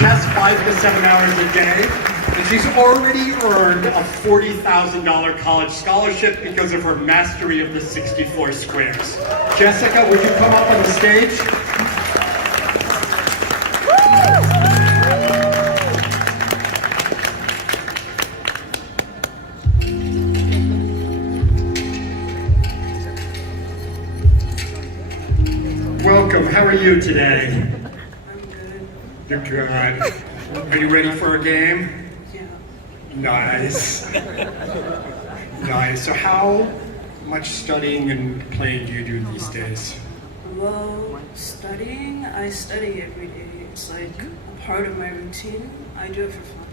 chess 5 to 7 hours a day, and she's already earned a $40,000 college scholarship because of her mastery of the 64 squares. Jessica, would you come up on the stage? Welcome. How are you today? I'm good. You're good. Are you ready for a game? Yeah. Nice. Nice. So how much studying and playing do you do these days? Well, studying, I study every day. It's like a part of my routine. I do it for fun.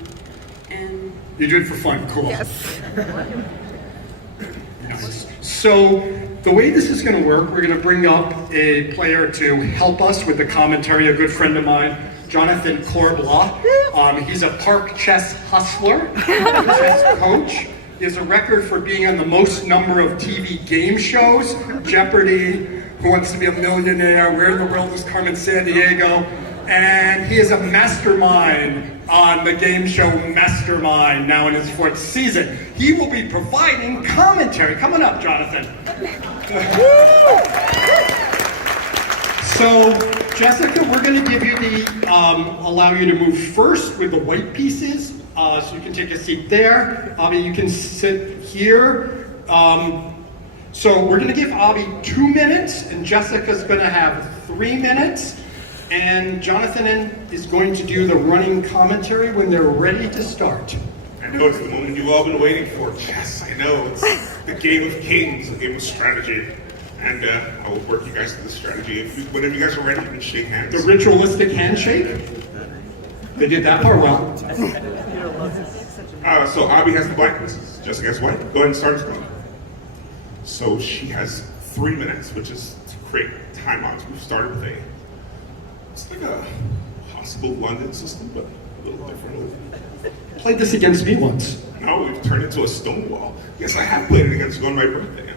And You do it for fun. Cool. Yes. Nice. So the way this is going to work, we're going to bring up a player to help us with the commentary, a good friend of mine, Jonathan Corblaw. He's a park chess hustler, chess coach. He has a record for being on the most number of TV game shows, Jeopardy, Who Wants to Be a Millionaire, Where in the World is Carmen Sandiego, and he is a mastermind on the game show Mastermind, now in his 4th season. He will be providing commentary. Come on up, Jonathan. So, Jessica, we're going to give you the, allow you to move first with the white pieces, so you can take a seat there. Abhi, you can sit here. So we're going to give Abhi 2 minutes, and Jessica's going to have 3 minutes. And Jonathan is going to do the running commentary when they're ready to start. I know it's the moment you've all been waiting for. Chess, I know. It's the game of kings, the game of strategy. And I will work you guys through the strategy. Whenever you guys are ready, you can shake hands. The ritualistic handshake? They did that part well. So Abhi has the black pieces. Jessica has white. Go ahead and start us off. So she has 3 minutes, which is to create timeouts. We've started with it's like a possible London system, but a little different. Played this against me once. No, we've turned into a stone wall. Yes, I have played it against you on my birthday.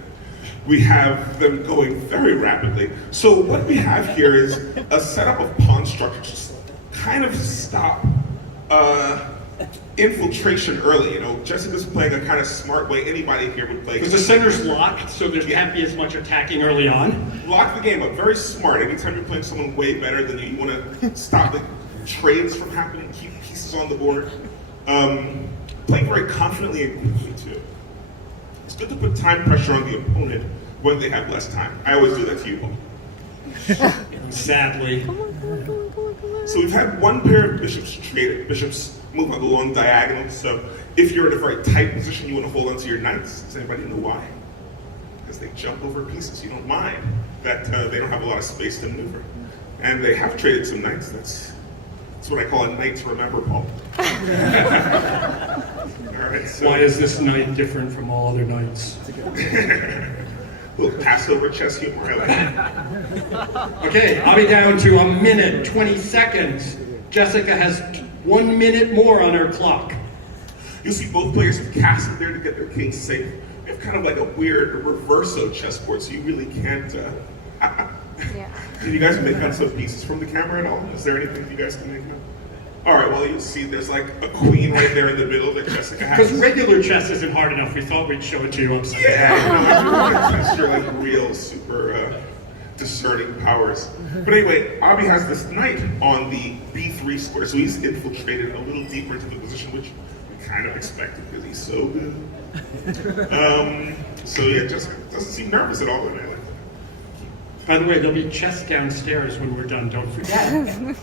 We have them going very rapidly. So what we have here is a setup of pawn structures, kind of stop infiltration early. You know, Jessica's playing a kind of smart way anybody here would play. Because the center's locked, so there can't be as much attacking early on. Lock the game up, very smart. Anytime you're playing someone way better than you want to stop the trades from happening, keep pieces on the board. Playing very confidently and quickly too. It's good to put time pressure on the opponent when they have less time. I always do that to you all. Sadly. So we've had one pair of bishops traded. Bishops move on the long diagonal. So if you're in a very tight position, you want to hold onto your knights. Does anybody know why? Because they jump over pieces. You don't mind that they don't have a lot of space to maneuver. And they have traded some knights. That's what I call a knight to remember, Paul. All right, so Why is this knight different from all other knights? a little Passover chess humor. I like it. Okay, I'll be down to 1 minute, 20 seconds. Jessica has 1 minute more on her clock. You'll see both players have castled there to get their kings safe. They have kind of like a weird reverso chessboard, so you really can't. Can you guys make out some pieces from the camera at all? Is there anything you guys can make out? All right, well, you'll see there's like a queen right there in the middle that Jessica has. Because regular chess isn't hard enough. We thought we'd show it to you upside down. Yeah, that's your like real super discerning powers. But anyway, Abhi has this knight on the b3 square, so he's infiltrated a little deeper into the position, which we kind of expected because he's so good. So yeah, Jessica doesn't seem nervous at all. And I like that. By the way, there'll be chess downstairs when we're done. Don't forget.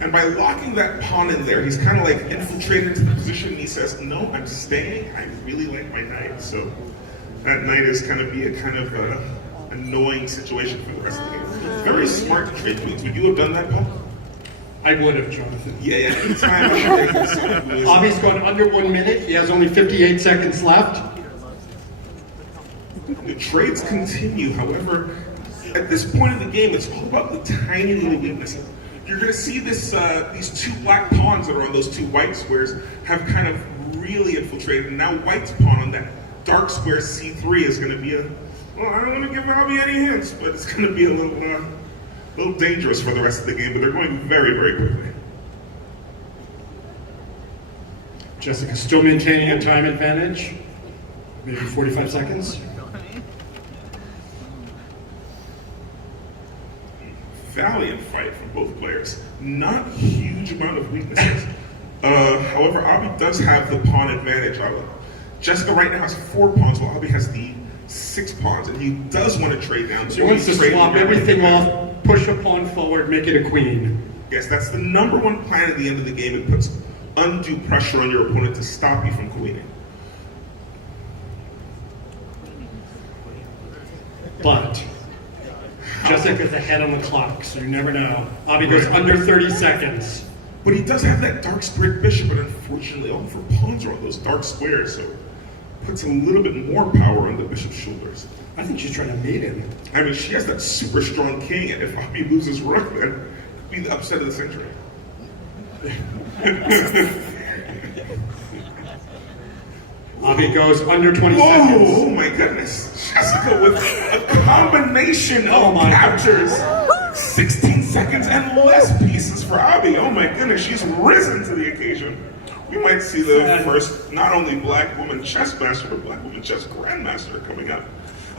And by locking that pawn in there, he's kind of like infiltrated into the position, and he says, no, I'm staying. I really like my knight. So that knight is going to be a kind of annoying situation for the rest of the game. Very smart to trade queens. Would you have done that, Paul? I would have, Jonathan. Yeah, anytime. Abhi's gone under 1 minute. He has only 58 seconds left. The trades continue. However, at this point in the game, it's all about the tiny little weaknesses. You're going to see this, these 2 black pawns that are on those 2 white squares have kind of really infiltrated. And now white's pawn on that dark square C3 is going to be well, I don't want to give Abhi any hints, but it's going to be a little dangerous for the rest of the game. But they're going very, very quickly. Jessica still maintaining a time advantage. Maybe 45 seconds. Valiant fight from both players. Not huge amount of weaknesses. However, Abhi does have the pawn advantage. Jessica right now has 4 pawns, while Abhi has the 6 pawns, and he does want to trade down. So he wants to swap everything off, push a pawn forward, make it a queen. Yes, that's the number one plan at the end of the game. It puts undue pressure on your opponent to stop you from queening. But Jessica's ahead on the clock, so you never know. Abhi goes under 30 seconds. But he does have that dark squared bishop, but unfortunately all of her pawns are on those dark squares, so it puts a little bit more power on the bishop's shoulders. I think she's trying to mate him. I mean, she has that super strong king, and if Abhi loses rook, then it could be the upset of the century. Abhi goes under 20 Whoa, seconds. oh my goodness. Jessica with a combination of captures. 16 seconds and less pieces for Abhi. Oh my goodness, she's risen to the occasion. We might see the first, not only black woman chess master, but black woman chess grandmaster coming up.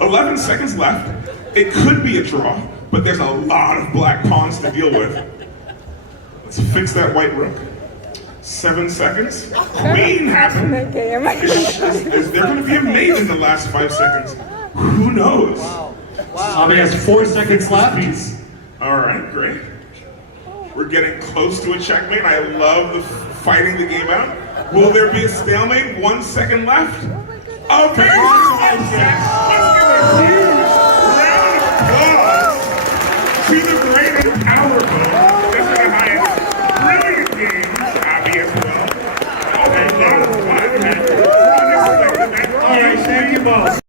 11 seconds left. It could be a draw, but there's a lot of black pawns to deal with. Let's fix that white rook. 7 seconds. Queen happened. Is there going to be a mate in the last 5 seconds? Who knows? Abhi has 4 seconds left. All right, great. We're getting close to a checkmate. I love the fighting the game out. Will there be a stalemate? 1 second left. A big upset. Let's give a huge round of applause to the great and powerful Jessica Hyatt. Brilliant game, Abhi as well. A lot of fun. All right, thank you both.